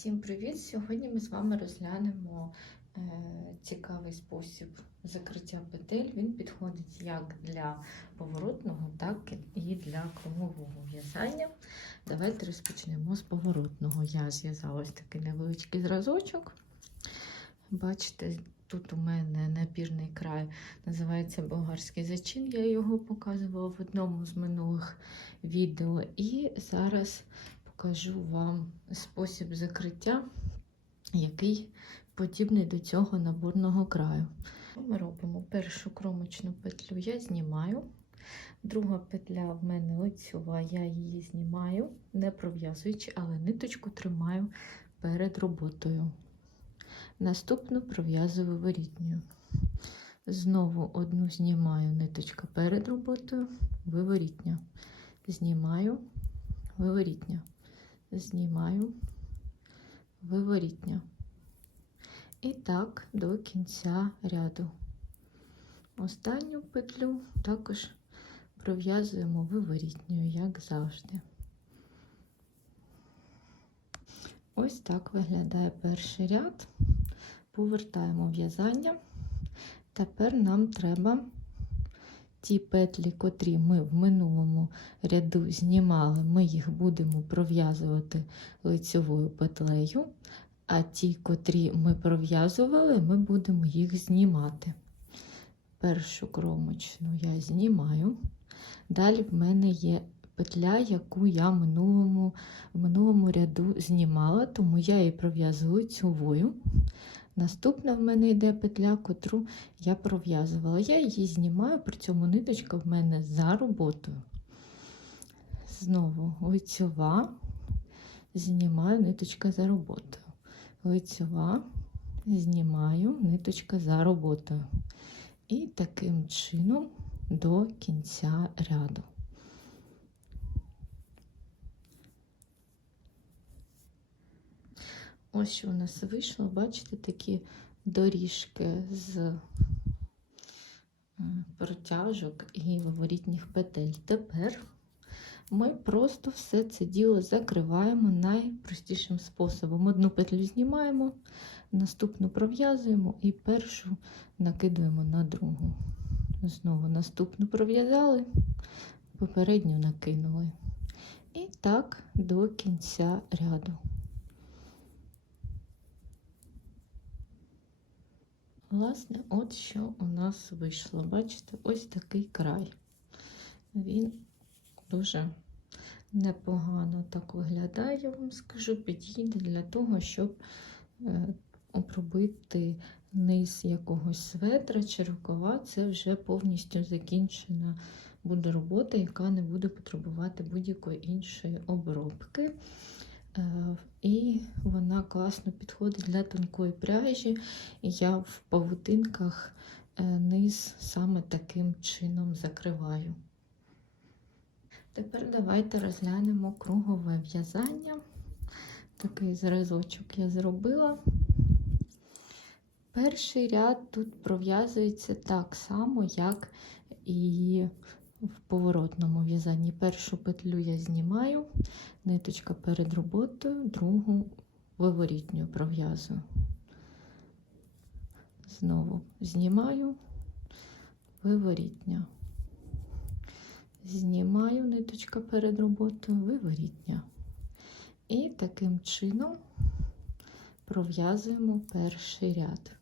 Всім привіт! Сьогодні ми з вами розглянемо е, цікавий спосіб закриття петель. Він підходить як для поворотного, так і для кругового в'язання. Давайте розпочнемо з поворотного. Я зв'язала ось такий невеличкий зразочок. Бачите, тут у мене напірний край називається болгарський зачин. Я його показувала в одному з минулих відео. І зараз покажу вам спосіб закриття, який подібний до цього наборного краю. Ми робимо першу кромочну петлю, я знімаю. Друга петля в мене лицьова, я її знімаю, не пров'язуючи, але ниточку тримаю перед роботою. Наступну пров'язую виворітньою. Знову одну знімаю ниточка перед роботою, виворітня. Знімаю, виворітня. Знімаю, виворітня. І так до кінця ряду. Останню петлю також пров'язуємо виворітньою, як завжди. Ось так виглядає перший ряд. Повертаємо в'язання. Тепер нам треба ті петлі, котрі ми в минулому ряду знімали, ми їх будемо пров'язувати лицьовою петлею, а ті, котрі ми пров'язували, ми будемо їх знімати. Першу кромочну я знімаю. Далі в мене є петля, яку я в минулому, в минулому ряду знімала, тому я її пров'язую лицьовою. Наступна в мене йде петля, котру я пров'язувала. Я її знімаю, при цьому ниточка в мене за роботою. Знову лицьова, знімаю ниточка за роботою. Лицьова, знімаю ниточка за роботою. І таким чином до кінця ряду. Ось що у нас вийшло, бачите, такі доріжки з е, протяжок і виворітніх петель. Тепер ми просто все це діло закриваємо найпростішим способом. Одну петлю знімаємо, наступну пров'язуємо і першу накидуємо на другу. Знову наступну пров'язали, попередню накинули. І так до кінця ряду. Власне, от що у нас вийшло. Бачите, ось такий край. Він дуже непогано так виглядає, я вам скажу, підійде для того, щоб е, обробити низ якогось светра чи рукава. Це вже повністю закінчена буде робота, яка не буде потребувати будь-якої іншої обробки. Е, і вона класно підходить для тонкої пряжі. Я в павутинках е, низ саме таким чином закриваю. Тепер давайте розглянемо кругове в'язання. Такий зразочок я зробила. Перший ряд тут пров'язується так само, як і в поворотному в'язанні. Першу петлю я знімаю, ниточка перед роботою, другу виворітню пров'язую. Знову знімаю, виворітня. Знімаю ниточка перед роботою, виворітня. І таким чином пров'язуємо перший ряд.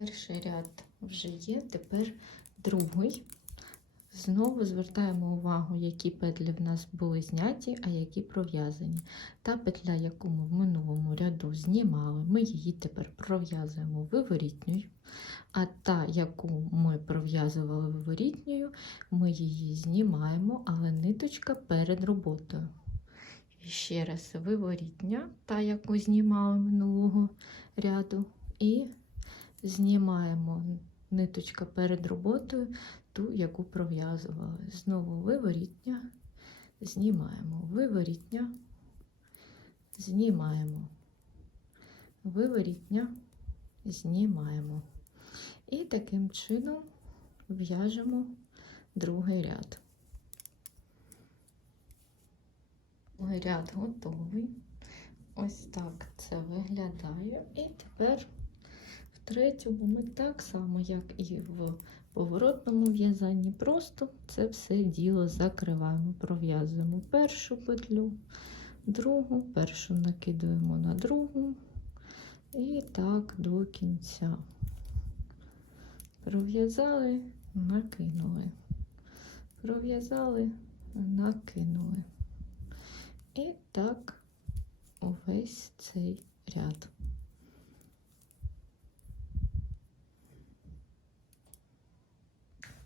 Перший ряд вже є, тепер другий. Знову звертаємо увагу, які петлі в нас були зняті, а які пров'язані. Та петля, яку ми в минулому ряду знімали, ми її тепер пров'язуємо виворітньою. А та, яку ми пров'язували виворітньою, ми її знімаємо, але ниточка перед роботою. І ще раз виворітня, та, яку знімали минулого ряду. і знімаємо ниточка перед роботою, ту, яку пров'язували. Знову виворітня, знімаємо, виворітня, знімаємо, виворітня, знімаємо. І таким чином в'яжемо другий ряд. ряд готовий. Ось так це виглядає. І тепер третьому ми так само, як і в поворотному в'язанні, просто це все діло закриваємо. Пров'язуємо першу петлю, другу, першу накидуємо на другу. І так до кінця. Пров'язали, накинули. Пров'язали, накинули. І так увесь цей ряд.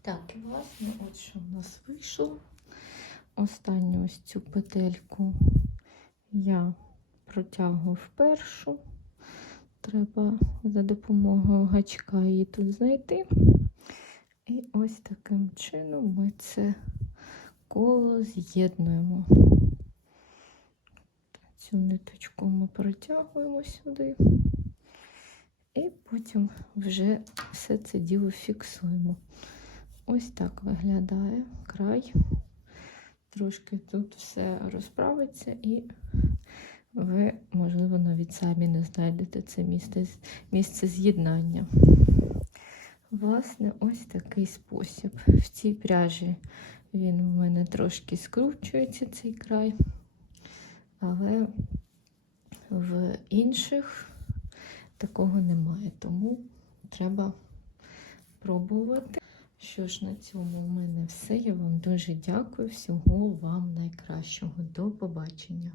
Так, і власне, от що в нас вийшло. Останню ось цю петельку я протягую в першу. Треба за допомогою гачка її тут знайти. І ось таким чином ми це коло з'єднуємо. Цю ниточку ми протягуємо сюди. І потім вже все це діло фіксуємо. Ось так виглядає край. Трошки тут все розправиться і ви, можливо, навіть самі не знайдете це місце, місце з'єднання. Власне, ось такий спосіб. В цій пряжі він у мене трошки скручується, цей край, але в інших такого немає, тому треба пробувати. Що ж, на цьому в мене все. Я вам дуже дякую. Всього вам найкращого. До побачення.